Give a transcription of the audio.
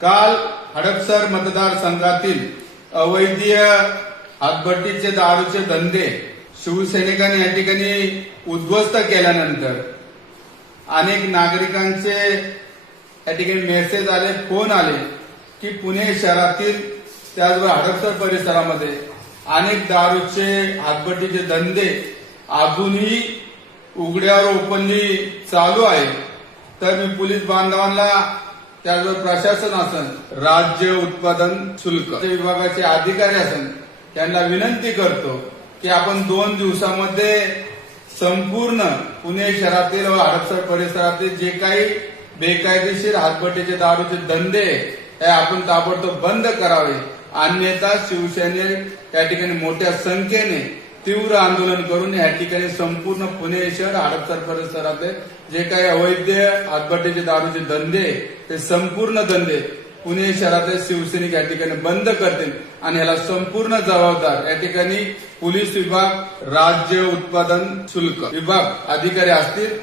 काल हडपसर मतदारसंघातील अवैध हातभट्टीचे दारूचे धंदे शिवसैनिकांनी या ठिकाणी उद्ध्वस्त केल्यानंतर अनेक नागरिकांचे या ठिकाणी मेसेज आले, फोन आले की पुणे शहरातील त्याचबरोबर हडपसर परिसरामध्ये अनेक दारूचे हातभट्टीचे धंदे अजूनही उघड्यावर ओपनली चालू आहे। तर मी पोलीस बांधवांना त्याचबरोबर प्रशासन असन, राज्य उत्पादन शुल्क विभागाचे अधिकारी असन त्यांना विनंती करतो की आपण 2 दिवसामध्ये संपूर्ण पुणे शहरातील व हडपसर परिसरातील जे काही बेकायदेशीर हातभट्टीचे दारूचे धंदे हे आपण ताबडतोब बंद करावे, अन्यथा शिवसैनिक या ठिकाणी मोठ्या संख्येने तीव्र आंदोलन करून या ठिकाणी संपूर्ण पुणे शहर हडपसर परिसरातील जे काही अवैध हातभट्टीचे दारूचे धंदे ते संपूर्ण धंदे पुणे शहरातील शिवसैनिक या ठिकाणी बंद करतील आणि याला संपूर्ण जबाबदार या ठिकाणी पोलीस विभाग, राज्य उत्पादन शुल्क विभाग अधिकारी असतील।